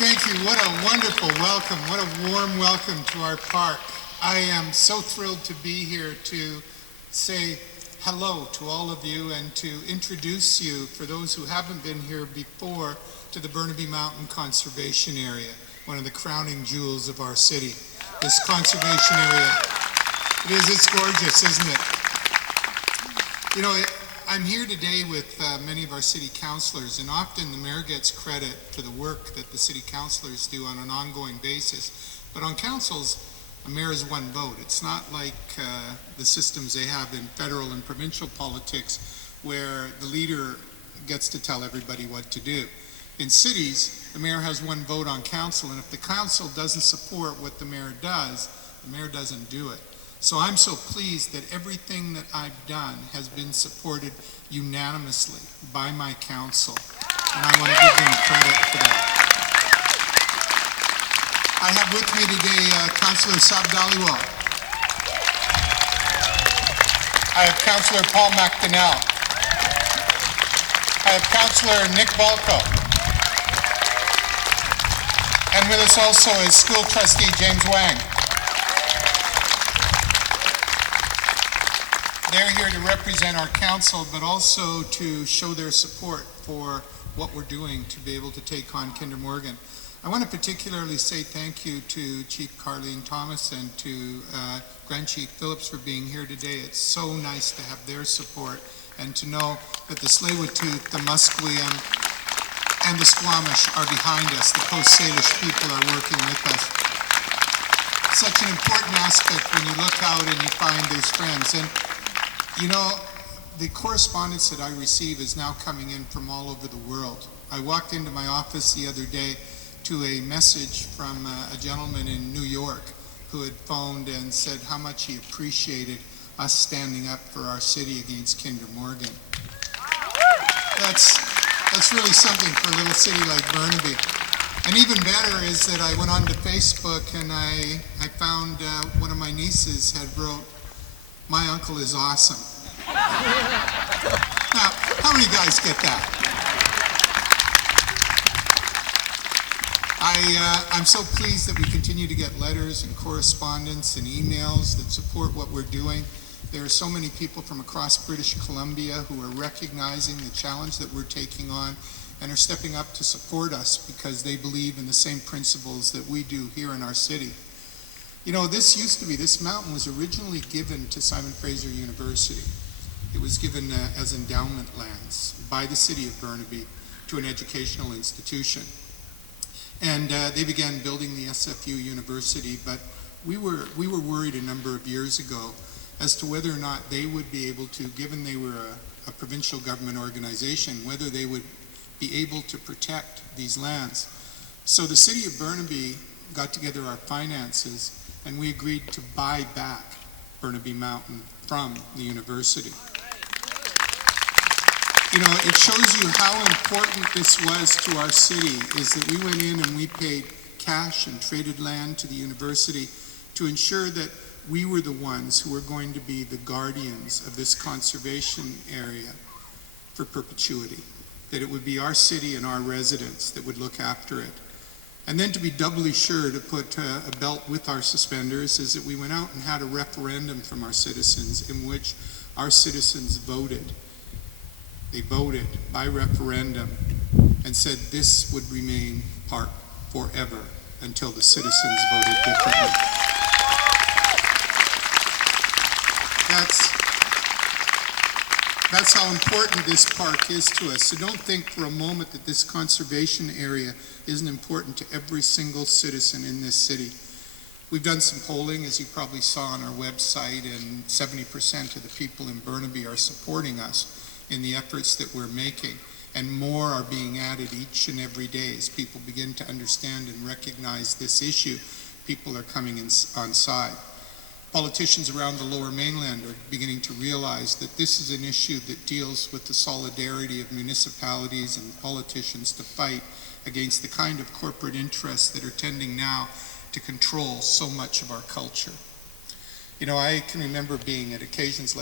Thank you. What a wonderful welcome. What a warm welcome to our park. I am so thrilled to be here to say hello to all of you and to introduce you, for those who haven't been here before, to the Burnaby Mountain Conservation Area, one of the crowning jewels of our city. This conservation area, it's gorgeous, isn't it? You know, I'm here today with many of our city councillors, and often the mayor gets credit for the work that the city councillors do on an ongoing basis. But on councils, a mayor is one vote. It's not like the systems they have in federal and provincial politics where the leader gets to tell everybody what to do. In cities, the mayor has one vote on council, and if the council doesn't support what the mayor does, the mayor doesn't do it. So I'm so pleased that everything that I've done has been supported unanimously by my council, and I want to give them credit for that. I have with me today Councillor Sab Dhaliwal. I have Councillor Paul McDonnell. I have Councillor Nick Balco. And with us also is School Trustee James Wang. They're here to represent our council, but also to show their support for what we're doing to be able to take on Kinder Morgan. I want to particularly say thank you to Chief Carleen Thomas and to Grand Chief Phillips for being here today. It's so nice to have their support and to know that the Tsleil-Waututh, the Musqueam, and the Squamish are behind us. The Coast Salish people are working with us. Such an important aspect when you look out and you find there's friends. And you know, the correspondence that I receive is now coming in from all over the world. I walked into my office the other day to a message from a gentleman in New York who had phoned and said how much he appreciated us standing up for our city against Kinder Morgan. That's really something for a little city like Burnaby. And even better is that I went onto Facebook and I found one of my nieces had wrote, "My uncle is awesome." Now, how many guys get that? I'm so pleased that we continue to get letters and correspondence and emails that support what we're doing. There are so many people from across British Columbia who are recognizing the challenge that we're taking on and are stepping up to support us because they believe in the same principles that we do here in our city. You know, this mountain was originally given to Simon Fraser University. It was given as endowment lands by the city of Burnaby to an educational institution. And they began building the SFU University, but we were worried a number of years ago as to whether or not they would be able to, given they were a provincial government organization, whether they would be able to protect these lands. So the city of Burnaby got together our finances and we agreed to buy back Burnaby Mountain from the university. You know, it shows you how important this was to our city, is that we went in and we paid cash and traded land to the university to ensure that we were the ones who were going to be the guardians of this conservation area for perpetuity, that it would be our city and our residents that would look after it. And then to be doubly sure to put a belt with our suspenders is that we went out and had a referendum from our citizens in which our citizens voted. They voted by referendum and said this would remain park forever until the citizens voted differently. That's how important this park is to us. So don't think for a moment that this conservation area isn't important to every single citizen in this city. We've done some polling, as you probably saw on our website, and 70% of the people in Burnaby are supporting us in the efforts that we're making, and more are being added each and every day as people begin to understand and recognize this issue. People are coming on side. Politicians around the Lower Mainland are beginning to realize that this is an issue that deals with the solidarity of municipalities and politicians to fight against the kind of corporate interests that are tending now to control so much of our culture. You know, I can remember being at occasions like